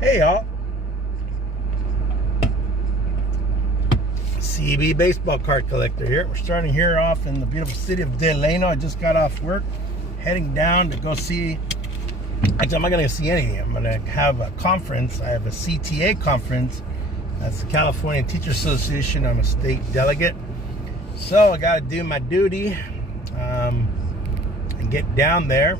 Hey y'all, CB baseball card collector here. We're starting here off in the beautiful city of Delano. I just got off work, heading down to go see, actually I'm not going to see anything. I'm going to have a conference. I have a CTA conference. That's the California Teacher Association. I'm a state delegate. So I got to do my duty and get down there.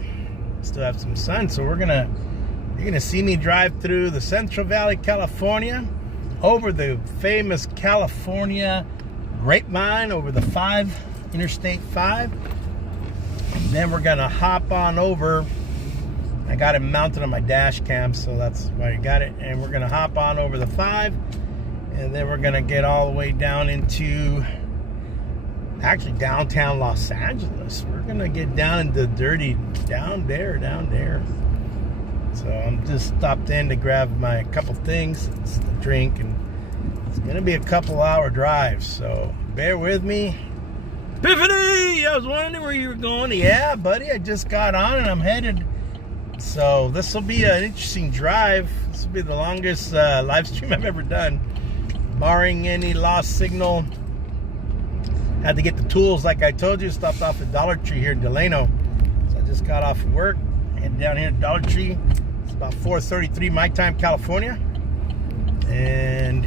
Still have some sun, so you're gonna see me drive through the Central Valley, California, over the famous California grapevine, over the Interstate 5. And then we're gonna hop on over. I got it mounted on my dash cam, so that's why I got it. And we're gonna hop on over the 5, and then we're gonna get all the way down into actually downtown Los Angeles. We're gonna get down into dirty down there. So I'm just stopped in to grab my couple things, it's the drink, and it's gonna be a couple hour drive, so bear with me. Epiphany, I was wondering where you were going. Yeah, buddy, I just got on and I'm headed. So this will be an interesting drive. This will be the longest live stream I've ever done, barring any lost signal. Had to get the tools, like I told you. Stopped off at Dollar Tree here in Delano. So I just got off work, heading down here at Dollar Tree. It's about 4:33 my time, California. And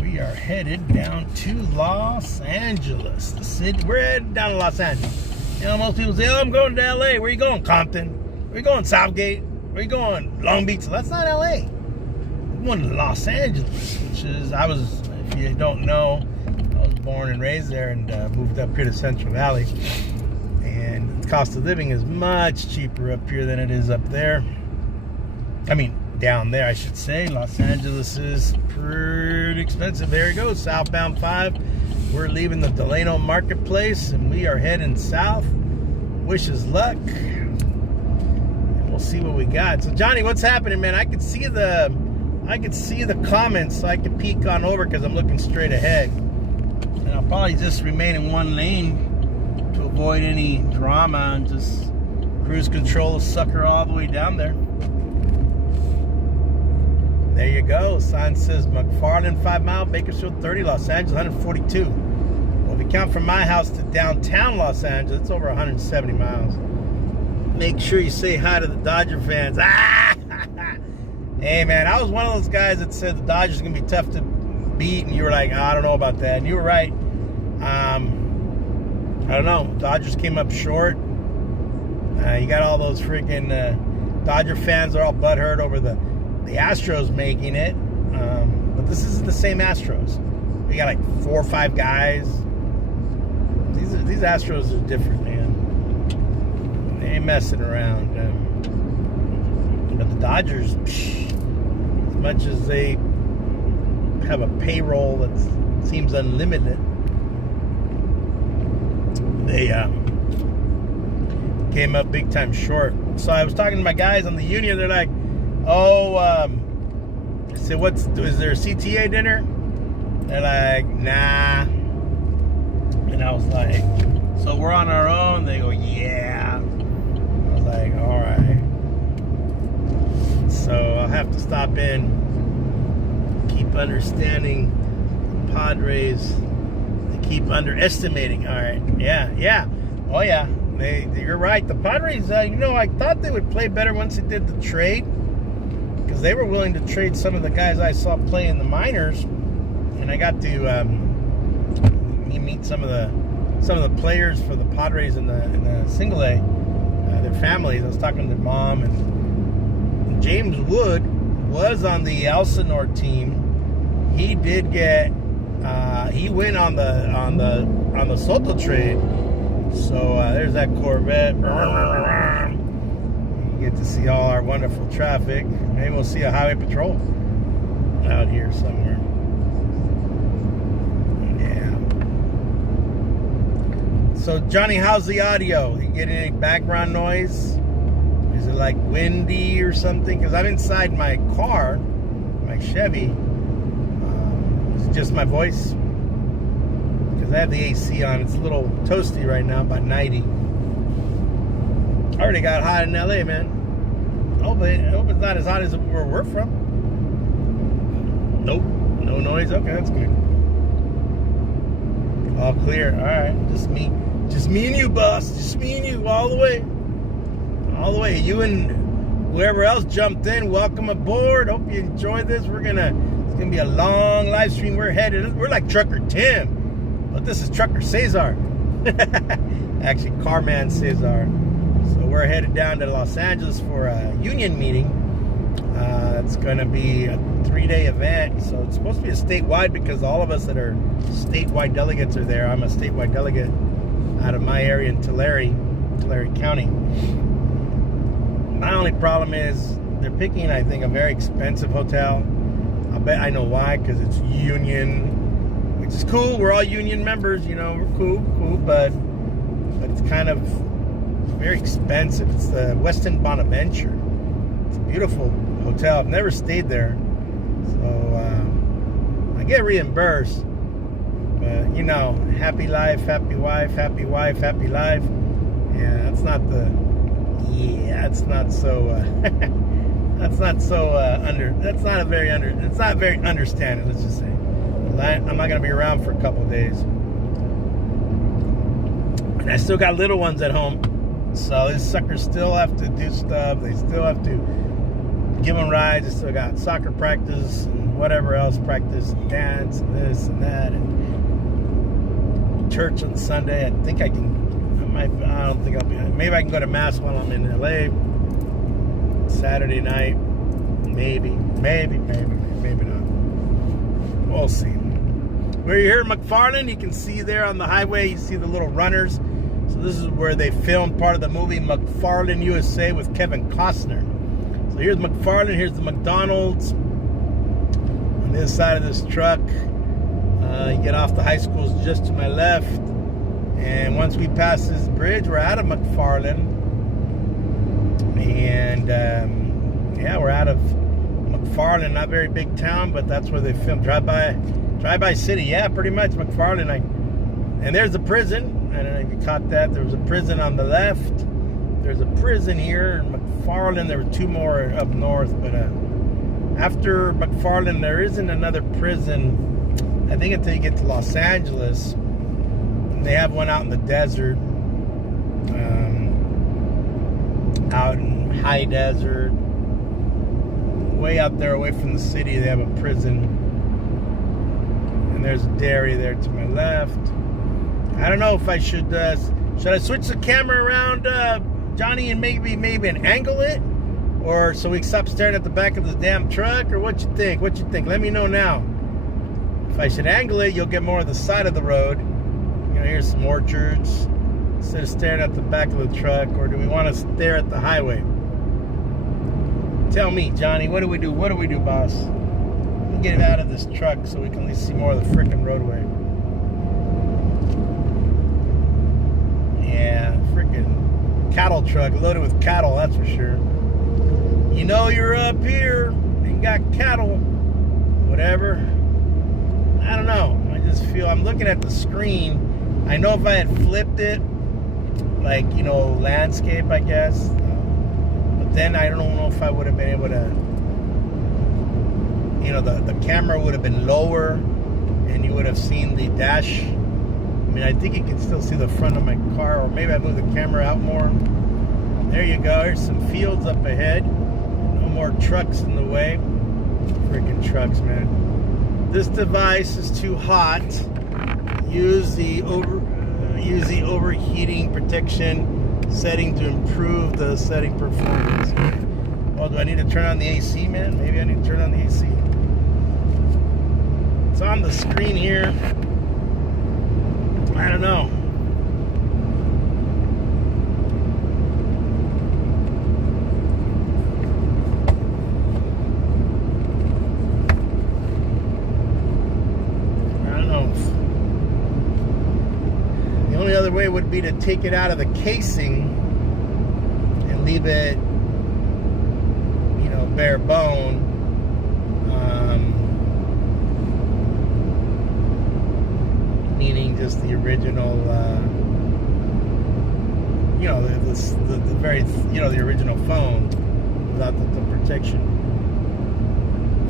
we are headed down to Los Angeles, the city. We're headed down to Los Angeles. You know, most people say, oh, I'm going to LA. Where you going? Compton. Where you going? Southgate. Where you going? Long Beach. So that's not LA. We're going to Los Angeles, which is, if you don't know, I was born and raised there and moved up here to Central Valley. And the cost of living is much cheaper up here than it is up there. I mean, down there, I should say. Los Angeles is pretty expensive. There you go, southbound 5. We're leaving the Delano Marketplace and we are heading south. Wish us luck. And we'll see what we got. So Johnny, what's happening, man? I could see the comments, so I can peek on over because I'm looking straight ahead. And I'll probably just remain in one lane to avoid any drama and just cruise control the sucker all the way down there. There you go. Sign says McFarland 5 mile, Bakersfield 30, Los Angeles 142. Well, if you count from my house to downtown Los Angeles, it's over 170 miles. Make sure you say hi to the Dodger fans. Hey man, I was one of those guys that said the Dodgers are gonna be tough to beat, and you were like, oh, I don't know about that, and you were right. I don't know. Dodgers came up short. You got all those freaking Dodger fans are all butthurt over the Astros making it, but this isn't the same Astros. We got like 4 or 5 guys. These Astros are different, man. They ain't messing around. But the Dodgers, as much as they have a payroll that seems unlimited, they came up big time short. So I was talking to my guys on the union. They're like, oh, I said, is there a CTA dinner? They're like, nah. And I was like, so we're on our own? They go, yeah. I was like, all right. So I'll have to stop in, keep understanding the Padres. They keep underestimating. All right, yeah. Oh yeah, you're right. The Padres, I thought they would play better once they did the trade, because they were willing to trade some of the guys I saw play in the minors, and I got to meet some of the players for the Padres in the single A, their families. I was talking to their mom, and James Wood was on the Elsinore team. He did get he went on the Soto trade. So there's that Corvette. You get to see all our wonderful traffic. Maybe we'll see a highway patrol out here somewhere. Yeah. So Johnny, how's the audio? You getting any background noise? Is it like windy or something? Because I'm inside my car, my Chevy. Is it just my voice? Because I have the AC on. It's a little toasty right now, about 90. I already got hot in LA, man. I hope it's not as hot as where we're from. Nope. No noise. Okay, that's good. All clear. All right. Just me and you, boss. Just me and you, all the way. All the way. You and whoever else jumped in, welcome aboard. Hope you enjoy this. It's gonna be a long live stream. We're like Trucker Tim, but this is Trucker Cesar. Actually, Carman Cesar. So we're headed down to Los Angeles for a union meeting. It's going to be a 3-day event. So it's supposed to be a statewide because all of us that are statewide delegates are there. I'm a statewide delegate out of my area in Tulare County. My only problem is they're picking, I think, a very expensive hotel. I bet I know why, because it's union, which is cool. We're all union members, we're cool, but it's kind of very expensive. It's the Westin Bonaventure. It's a beautiful hotel. I've never stayed there, so I get reimbursed. But happy life, happy wife, happy life. Yeah, it's not very understanding. Let's just say I'm not gonna be around for a couple of days, and I still got little ones at home. So these suckers still have to do stuff. They still have to give them rides. They still got soccer practice and whatever else practice, and dance and this and that, and church on Sunday. I don't think I'll be. Maybe I can go to mass while I'm in LA. Saturday night, maybe not. We'll see. We're here in McFarland. You can see there on the highway. You see the little runners. So this is where they filmed part of the movie McFarland, USA with Kevin Costner. So here's McFarland. Here's the McDonald's. On this side of this truck, you get off the high school's just to my left. And once we pass this bridge, we're out of McFarland. And we're out of McFarland. Not a very big town, but that's where they filmed. Drive-by city. Yeah, pretty much McFarland. And there's a prison. I don't know if you caught that. There was a prison on the left. There's a prison here in McFarland. There were 2 more up north, but after McFarland, there isn't another prison, I think, until you get to Los Angeles. And they have one out in the desert, out in high desert, way out there away from the city. They have a prison, and there's a dairy there to my left. I don't know if I should I switch the camera around, Johnny, and maybe angle it, or so we stop staring at the back of the damn truck, or what you think? Let me know now. If I should angle it, you'll get more of the side of the road. Here's some orchards instead of staring at the back of the truck, or do we want to stare at the highway? Tell me, Johnny, what do we do? What do we do, boss? Let me get it out of this truck so we can at least see more of the frickin' roadway. Yeah, frickin' cattle truck loaded with cattle, that's for sure. You're up here and got cattle, whatever. I don't know. I just feel I'm looking at the screen. I know if I had flipped it, like, landscape, I guess. But then I don't know if I would have been able to, the camera would have been lower and you would have seen the dash. I mean, I think you can still see the front of my car, or maybe I move the camera out more. There you go. Here's some fields up ahead. No more trucks in the way. Freaking trucks, man. This device is too hot. Use the overheating protection setting to improve the setting performance. Oh, do I need to turn on the AC, man? Maybe I need to turn on the AC. It's on the screen here. I don't know. The only other way would be to take it out of the casing and leave it, bare bone. Meaning just the original, the original phone without the protection.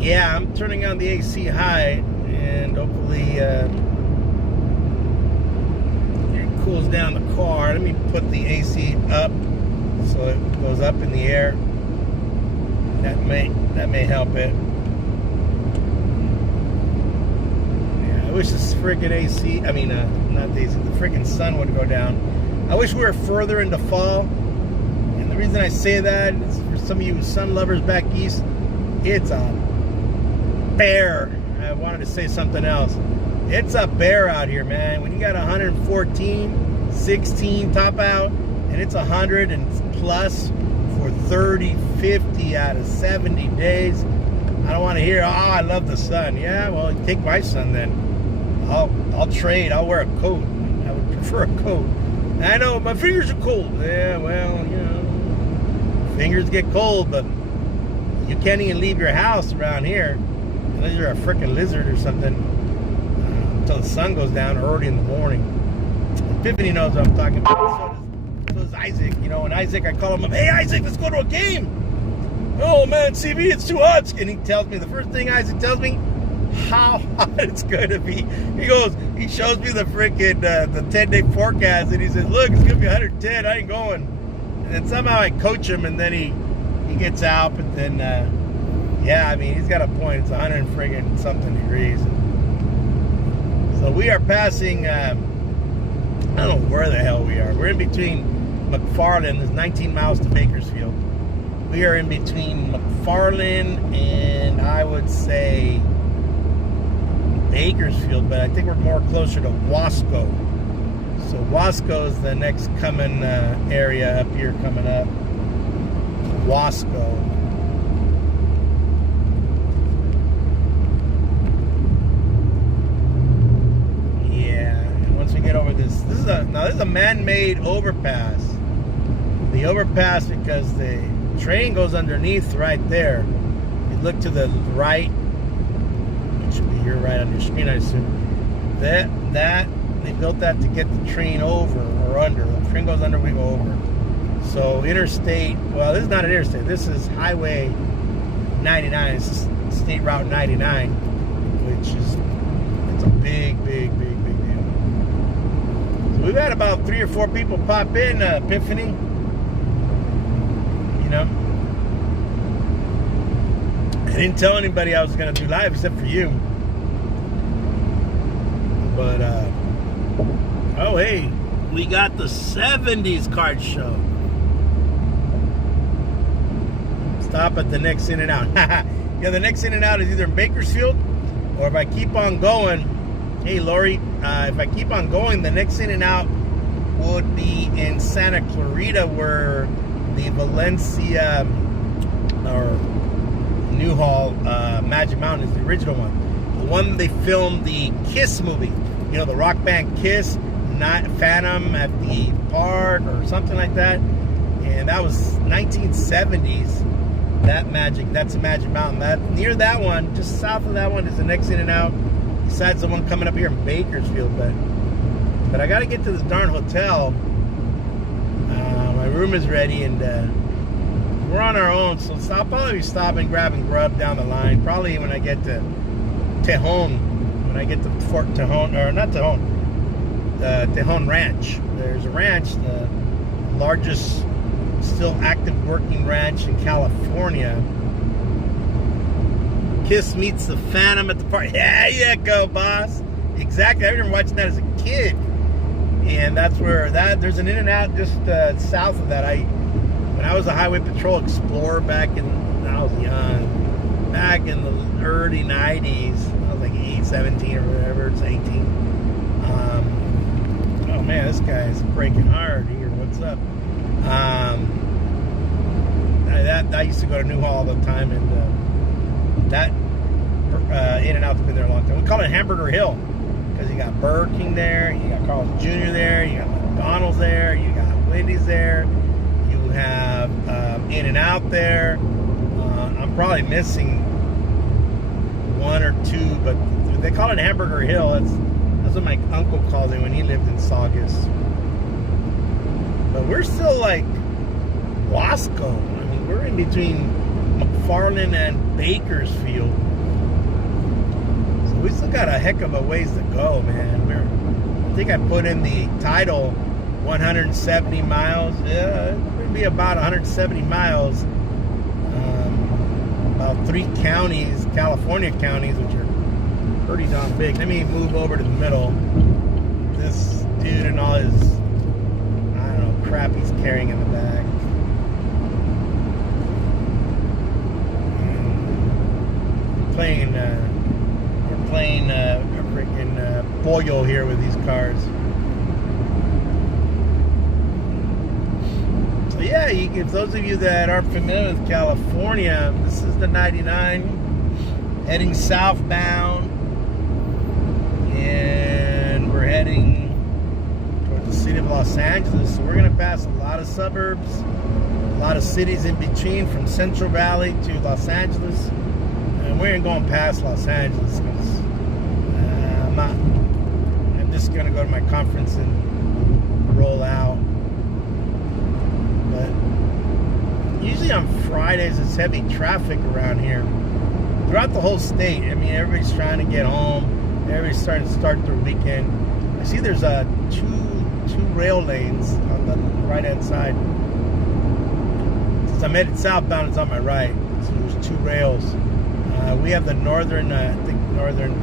Yeah, I'm turning on the AC high, and hopefully it cools down the car. Let me put the AC up so it goes up in the air. That may help it. Yeah, I wish this friggin' AC, not the AC, the friggin' sun would go down. I wish we were further into fall. And the reason I say that is for some of you sun lovers back east, it's a bear. I wanted to say something else. It's a bear out here, man. When you got 114, 16 top out, and it's 100 and plus for 30, 50 out of 70 days. I don't want to hear, oh, I love the sun. Yeah, well, take my sun then. I'll trade. I'll wear a coat. I would prefer a coat. I know my fingers are cold. Yeah, well, fingers get cold, but you can't even leave your house around here unless you're a freaking lizard or something until the sun goes down early in the morning. Epiphany knows what I'm talking about. So does Isaac. And Isaac, I call him up, hey, Isaac, let's go to a game. Oh, man, CB, it's too hot. And he tells me, the first thing Isaac tells me, how hot it's going to be. He shows me the freaking, the 10-day forecast, and he says, look, it's going to be 110. I ain't going. And then somehow I coach him, and then he gets out, but then, he's got a point. It's 100 and friggin' something degrees. So we are passing, I don't know where the hell we are. We're in between McFarland. There's 19 miles to Bakersfield. We are in between McFarland and I would say Bakersfield, but I think we're more closer to Wasco. So Wasco is the next coming area up here coming up. Wasco. Yeah, and once we get over this is a man-made overpass. The overpass because the train goes underneath right there. You look to the right, it should be here right on your screen, I assume. That they built that to get the train over or under. The train goes under, we go over. So interstate, well, this is not an interstate. This is Highway 99. This is State Route 99, which is it's a big deal. So we've had about 3 or 4 people pop in, Epiphany. I didn't tell anybody I was going to do live except for you. But, oh, hey, we got the 70s card show. Stop at the next In-N-Out. Yeah, the next In-N-Out is either in Bakersfield, or if I keep on going, hey, Lori, if I keep on going, the next In-N-Out would be in Santa Clarita, where the Valencia or Newhall Magic Mountain is the original one. The one they filmed the Kiss movie. The rock band Kiss, not Phantom at the park or something like that. And that was 1970s. That's a Magic Mountain. Near that one, just south of that one, is the next In-N-Out. Besides the one coming up here in Bakersfield, but I got to get to this darn hotel. My room is ready, and we're on our own, so I'll probably be stopping, grabbing grub down the line. Probably when I get to Tejon, when I get to Fort Tejon, or not Tejon, the Tejon Ranch. There's a ranch, the largest still active working ranch in California. Kiss meets the Phantom at the park. Yeah, you go, boss. Exactly. I remember watching that as a kid. And that's where there's an In-N-Out just south of that. When I was a highway patrol explorer when I was young, back in the early 90s, I was like 17 or whatever, it's 18. Oh man, this guy is breaking hard here. What's up? I used to go to Newhall all the time, and that In-N-Out's been there a long time. We call it Hamburger Hill because you got Burger King there, you got Carl's Jr. there, you got McDonald's there, you got Wendy's there, you have In-N-Out there. I'm probably missing 1 or 2, but they call it Hamburger Hill. That's what my uncle called it when he lived in Saugus. But we're still like Wasco. we're in between McFarland and Bakersfield. So we still got a heck of a ways to go, man. I think I put in the title 170 miles. Yeah, it would be about 170 miles. About 3 counties, California counties, which are pretty darn big. Let me move over to the middle. This dude and all his, I don't know, crap he's carrying in the back. We're playing a freaking pollo here with these cars. So yeah, if those of you that aren't familiar with California, this is the 99 heading southbound, and we're heading towards the city of Los Angeles. So we're going to pass a lot of suburbs, a lot of cities in between, from Central Valley to Los Angeles. And we ain't going past Los Angeles because I'm just going to go to my conference and roll out. But usually on Fridays, it's heavy traffic around here. Throughout the whole state, I mean, everybody's trying to get home. Everybody's starting to start their weekend. I see there's two rail lanes on the right-hand side. Since I'm headed southbound, it's on my right. So there's 2 rails. We have the northern, northern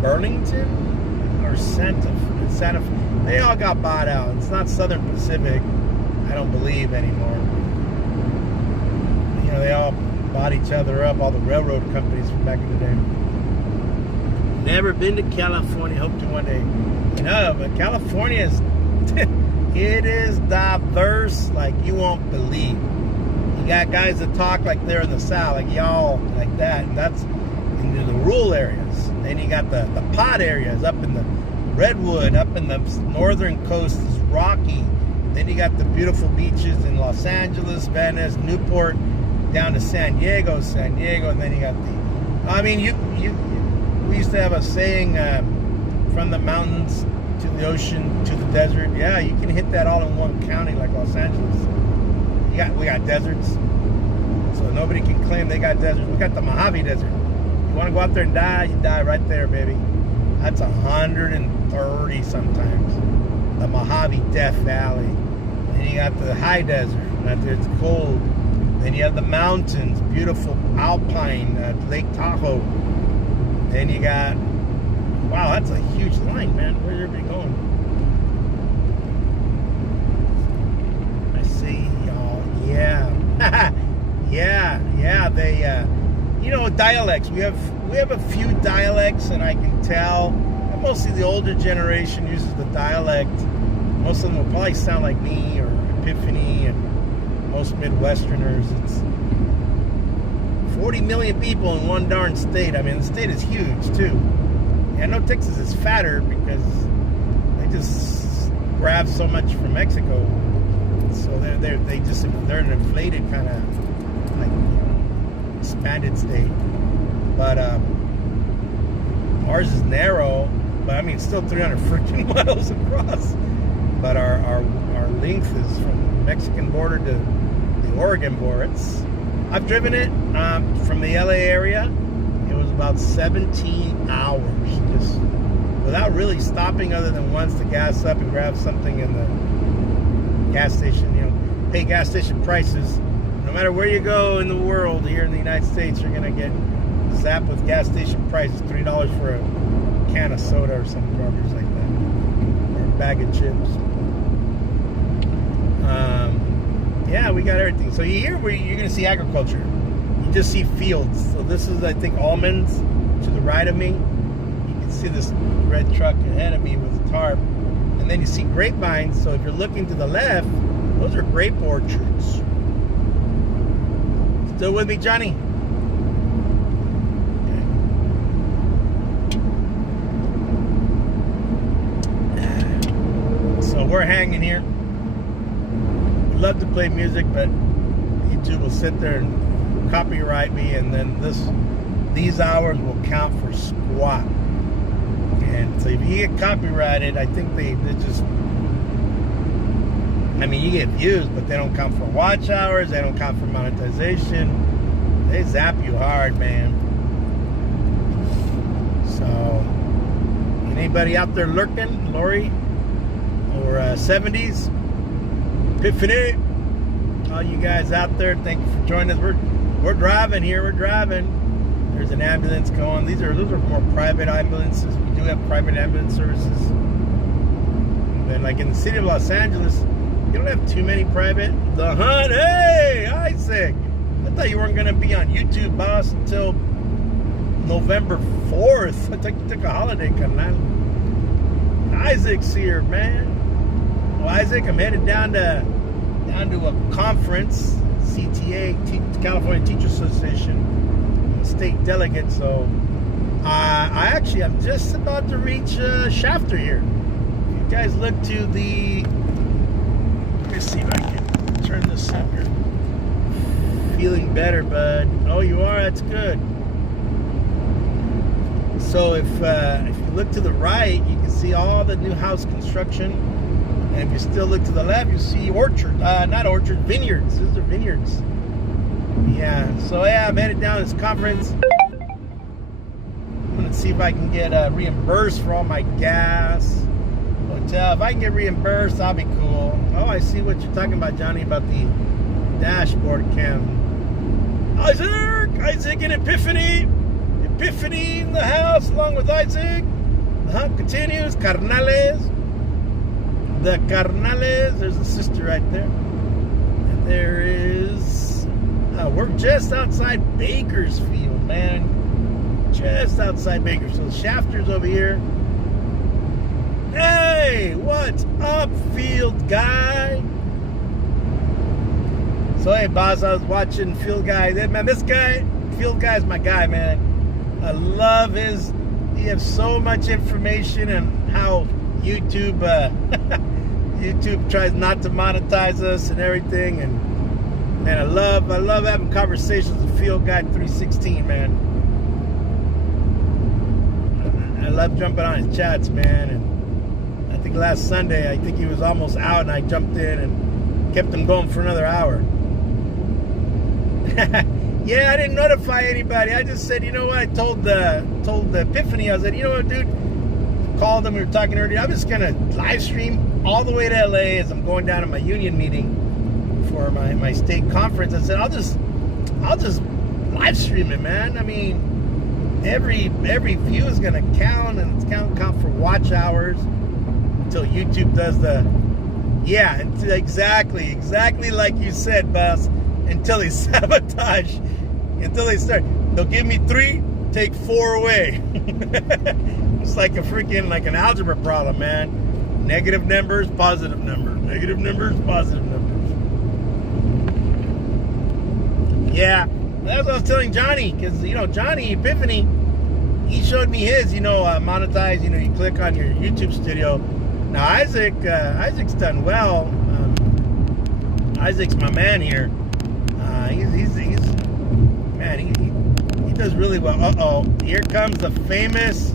Burlington or Santa Fe. They all got bought out. It's not Southern Pacific, I don't believe anymore. You know, they all bought each other up, all the railroad companies from back in the day. Never been to California, hope to one day. You know, but California is, it is diverse like you won't believe. You got guys that talk like they're in the South, like y'all, like that, and that's in the rural areas. Then you got the pot areas up in the Redwood, up in the northern coast is rocky. Then you got the beautiful beaches in Los Angeles, Venice, Newport, down to San Diego, and then you got the, I mean, we used to have a saying, from the mountains to the ocean to the desert. Yeah, you can hit that all in one county like Los Angeles. We got deserts, so nobody can claim they got deserts. We got the Mojave Desert. You want to go out there and die, you die right there, baby. That's 130 sometimes. The Mojave Death Valley. Then you got the high desert. It's cold. Then you have the mountains, beautiful alpine, Lake Tahoe. Then you got, wow, that's a huge line, man. Where's everybody going? I see y'all. Yeah. yeah. They, you know, dialects. We have a few dialects, and I can tell. And mostly the older generation uses the dialect. Most of them will probably sound like me or Epiphany, and most Midwesterners. It's 40 million people in one darn state. I mean, the state is huge too. Yeah, I know Texas is fatter because they just grab so much from Mexico. So they're an inflated kind of like, you know, expanded state. But ours is narrow, but I mean still 300 freaking miles across. But our length is from the Mexican border to the Oregon border. I've driven it from the LA area. It was about 17 hours, just without really stopping other than once to gas up and grab something in the gas station. You know, pay gas station prices. No matter where you go in the world, here in the United States, you're gonna get zapped with gas station prices. $3 for a can of soda or some garbage like that, or a bag of chips. Yeah, we got everything. So here you're going to see agriculture. You just see fields. So this is, I think, almonds to the right of me. You can see this red truck ahead of me with the tarp. And then you see grapevines. So if you're looking to the left, those are grape orchards. Still with me, Johnny? Okay. So we're hanging here. Love to play music, but YouTube will sit there and copyright me, and then these hours will count for squat. And so if you get copyrighted, I think they just, I mean, you get views, but they don't count for watch hours. They don't count for monetization. They zap you hard, man. So, anybody out there lurking, Lori, or 70s, Epiphany, all you guys out there, thank you for joining us. We're driving here. We're driving. There's an ambulance going. Those are more private ambulances. We do have private ambulance services. And like in the city of Los Angeles, you don't have too many private. The Hunt, hey, Isaac. I thought you weren't going to be on YouTube, boss, until November 4th. I took a holiday coming out. Isaac's here, man. Well, Isaac, I'm headed down to a conference, CTA, California Teachers Association, state delegate. So I'm just about to reach Shafter here. If you guys look to the, let me see if I can turn this up here. Feeling better, bud. Oh, you are? That's good. So if you look to the right, you can see all the new house construction. And if you still look to the left, you see vineyards. These are vineyards. Yeah, so yeah, I'm headed down to this conference. I'm going to see if I can get reimbursed for all my gas. Hotel. If I can get reimbursed, that'll be cool. Oh, I see what you're talking about, Johnny, about the dashboard cam. Isaac and Epiphany in the house along with Isaac. The hunt continues. Carnales. The Carnales. There's a sister right there. And there is... we're just outside Bakersfield, man. Just outside Bakersfield. Shafter's over here. Hey, what's up, field guy? So, hey, boss, I was watching Field Guy. Man, this guy, Field Guy is my guy, man. I love he has so much information and how YouTube, YouTube tries not to monetize us and everything. And, man, I love having conversations with Field Guy 316, man. I love jumping on his chats, man. And I think last Sunday, he was almost out and I jumped in and kept him going for another hour. Yeah, I didn't notify anybody. I just said, you know what? I told the Epiphany, I said, you know what, dude? Called him. We were talking earlier. I'm just gonna live stream all the way to LA as I'm going down to my union meeting for my state conference. I said, I'll just live stream it, man. I mean, every view is gonna count, and it's gonna count for watch hours until YouTube does exactly like you said, boss. Until they sabotage, until they start. They'll give me 3, take 4 away. It's like an algebra problem, man. Negative numbers, positive numbers. Negative numbers, positive numbers. Yeah, that's what I was telling Johnny, because, Johnny Epiphany, he showed me his, monetize, you click on your YouTube studio. Now, Isaac's done well. Isaac's my man here. He does really well. Here comes the famous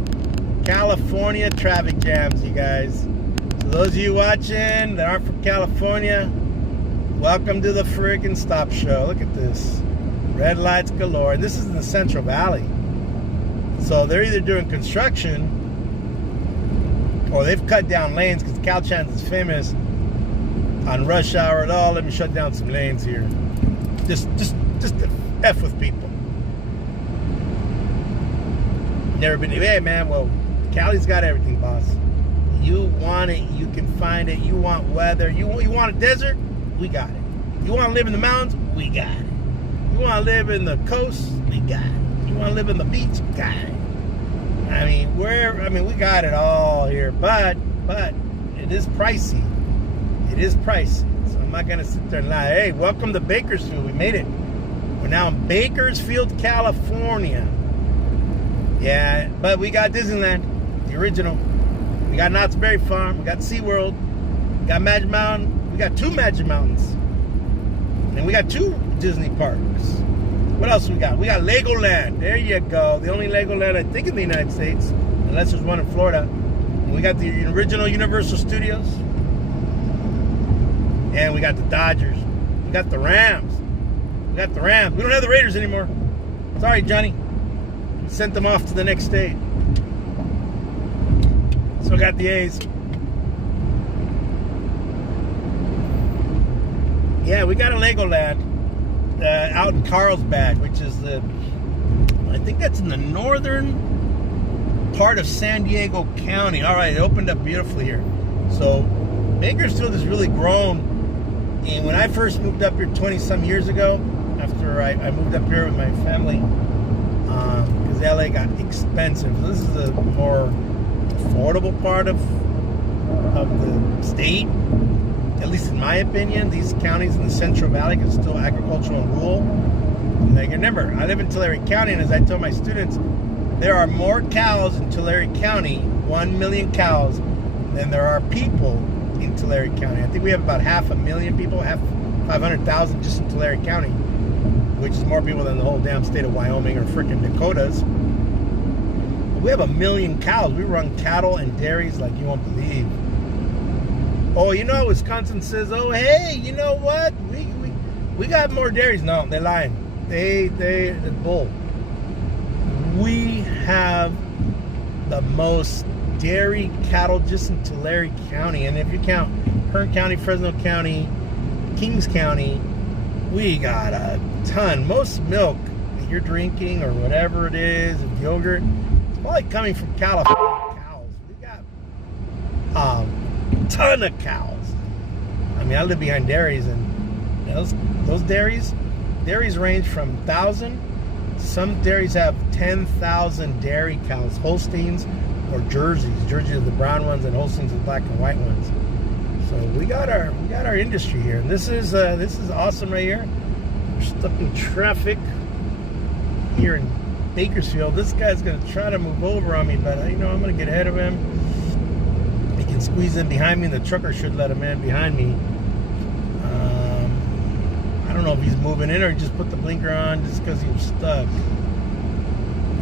California traffic jams, you guys. So those of you watching that aren't from California, welcome to the friggin' stop show. Look at this. Red lights galore. And this is in the Central Valley. So they're either doing construction or they've cut down lanes, because Caltrans is famous on rush hour at all. Let me shut down some lanes here. Just to F with people. Never been. Hey, man, well, Cali's got everything, boss. You want it, you can find it. You want weather. You want a desert? We got it. You want to live in the mountains? We got it. You want to live in the coast? We got it. You want to live in the beach? Got it. We got it all here, but it is pricey. It is pricey. So I'm not going to sit there and lie. Hey, welcome to Bakersfield. We made it. We're now in Bakersfield, California. Yeah, but we got Disneyland, the original. We got Knott's Berry Farm. We got SeaWorld. We got Magic Mountain. We got 2 Magic Mountains. And we got 2 Disney parks. What else we got? We got Legoland. There you go. The only Legoland, I think, in the United States, unless there's one in Florida. And we got the original Universal Studios. And we got the Dodgers. We got the Rams. We got the Rams. We don't have the Raiders anymore. Sorry, Johnny. We sent them off to the next state. So we got the A's. Yeah, we got a Legoland out in Carlsbad, which is I think that's in the northern part of San Diego County. All right, it opened up beautifully here. So Bakersfield has really grown. And when I first moved up here 20-some years ago, after I moved up here with my family, because LA got expensive. So this is a more affordable part of the state, at least in my opinion. These counties in the Central Valley are still agricultural and rural. Like, remember, I live in Tulare County, and as I tell my students, there are more cows in Tulare County, 1 million cows, than there are people in Tulare County. I think we have about 500,000 people, 500,000 just in Tulare County, which is more people than the whole damn state of Wyoming or frickin' Dakotas. We have 1 million cows. We run cattle and dairies like you won't believe. Oh, you know, Wisconsin says, oh, hey, you know what? We got more dairies. No, they're lying. They're bull. We have the most dairy cattle just in Tulare County. And if you count Kern County, Fresno County, Kings County, we got a ton. Most milk that you're drinking or whatever it is, yogurt, it's probably coming from California cows. We got a ton of cows. I mean, I live behind dairies, and those dairies range from 1,000. Some dairies have 10,000 dairy cows, Holsteins or Jerseys. Jerseys are the brown ones, and Holsteins are the black and white ones. So we got our industry here, and this is awesome right here. We're stuck in traffic here in Bakersfield. This guy's gonna try to move over on me, but I'm gonna get ahead of him. He can squeeze in behind me, and the trucker should let him in behind me. I don't know if he's moving in or he just put the blinker on just because he was stuck.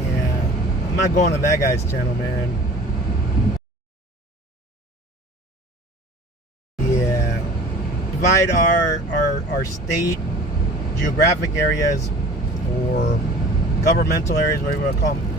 Yeah, I'm not going to that guy's channel, man. Yeah, divide our state geographic areas or governmental areas, whatever you want to call them,